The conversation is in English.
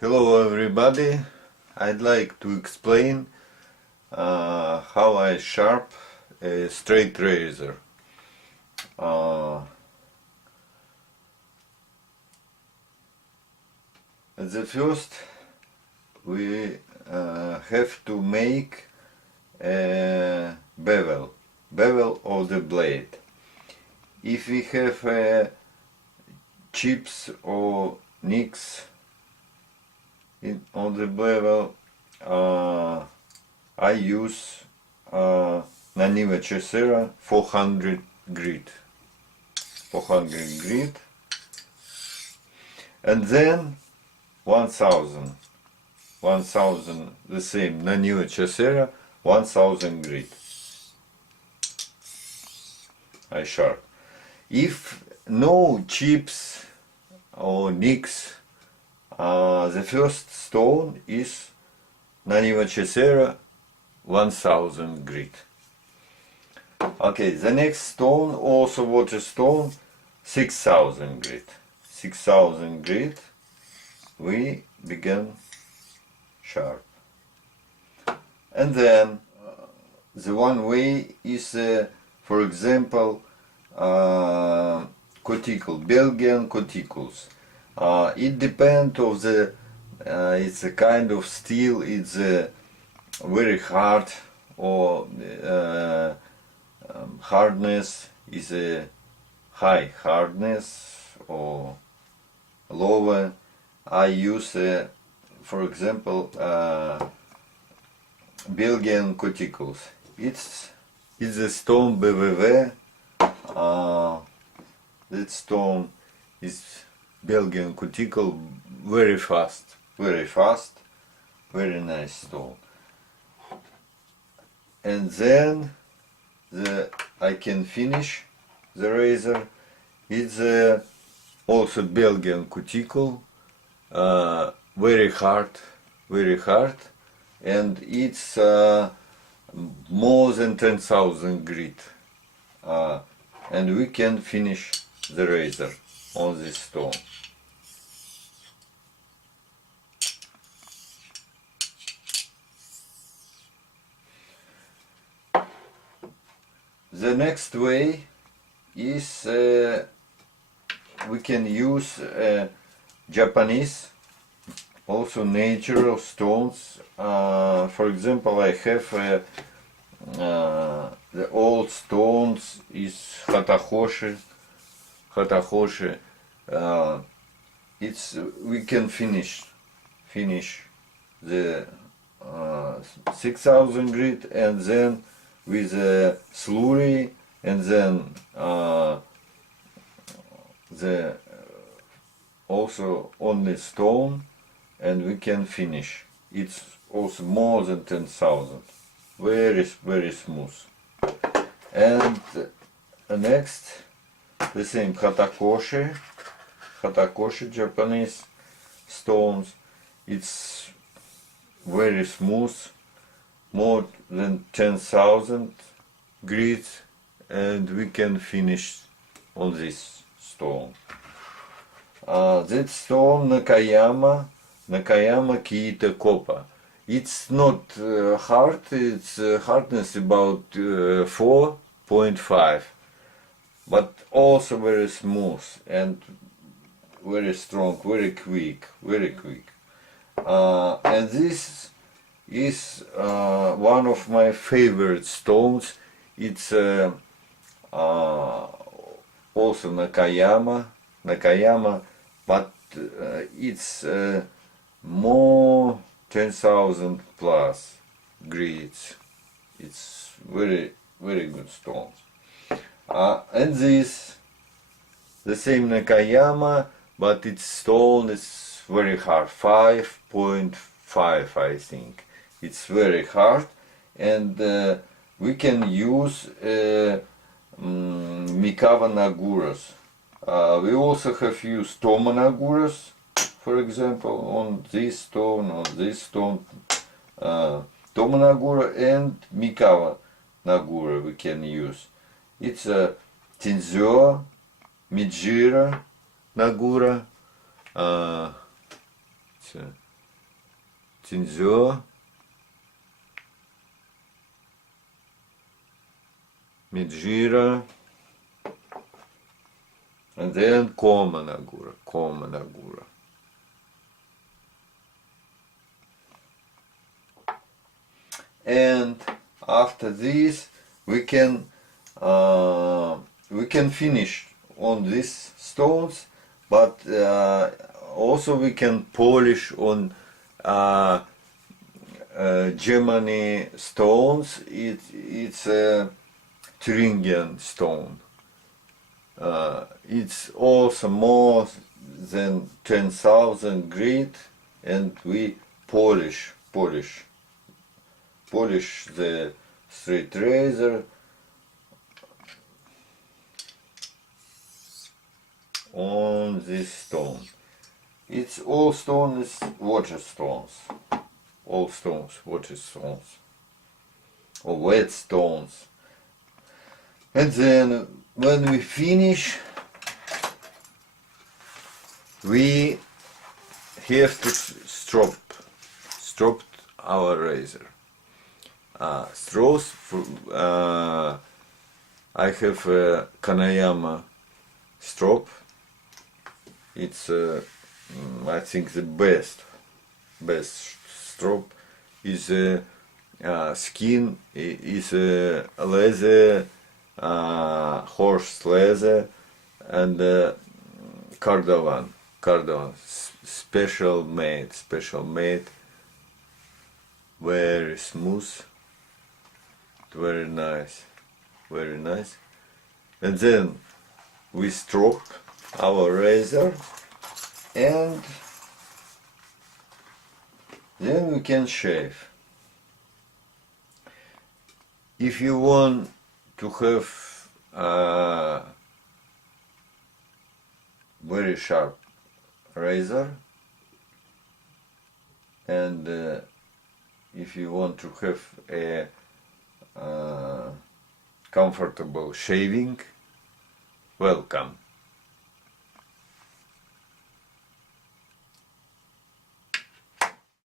Hello everybody, I'd like to explain how I sharp a straight razor. At the first we have to make a bevel of the blade. If we have chips or nicks on the bevel, I use Naniva Cesera 400 grit, and then 1000 the same Naniva Cesera 1000 grit I sharp. If no chips or nicks, the first stone is Naniva Cesera 1000 grit. Okay, the next stone, also water stone, 6000 grit. 6000 grit, we begin sharp. And then the one way is, for example, cuticle, Belgian cuticles. It depends of the, it's a kind of steel, it's very hard, or hardness is a high hardness or lower. I use, for example, Belgian cuticles. It's a stone BVV. That stone is Belgian cuticle, very fast, very nice stone. And then I can finish the razor. It's also Belgian cuticle, very hard, and it's more than 10,000 grit, and we can finish the razor on this stone. The next way is we can use Japanese, also natural stones. For example, I have the old stones is Hatahoshi. It's we can finish the 6000 grit, and then with a slurry, and then the also only stone, and we can finish. It's also more than 10,000, very smooth. And next, the same Hatakoshi Japanese stones. It's very smooth, more than 10,000 grit, and we can finish on this stone. That stone Nakayama Kiita Copper. It's not hard, it's hardness about 4.5, but also very smooth and very strong, very quick. And this is one of my favorite stones. It's also Nakayama, but it's more 10,000 plus grits. It's very good stones. And this, the same Nakayama, but its stone is very hard, 5.5 I think. It's very hard, and we can use Mikava Naguras. We also have used Toma Naguras, for example, on this stone, Toma Nagura and Mikava Nagura we can use. It's a Tinzo, Mijira Nagura, Tinzo, Midgira, and then Komanagura, Komanagura. And after this we can finish on these stones, but also we can polish on Germany stones. It's a Thuringian stone. It's also more than 10,000 grit, and we polish the straight razor on this stone. It's all stones, water stones. All stones, water stones, or wet stones. And then when we finish, we have to strop our razor. Straws, I have a Kanayama strop. It's I think the best strop is skin, is leather, horse leather, and cardovan, special made, very smooth, very nice. And then we strop our razor, and then we can shave. If you want to have a very sharp razor, and if you want to have a comfortable shaving, welcome.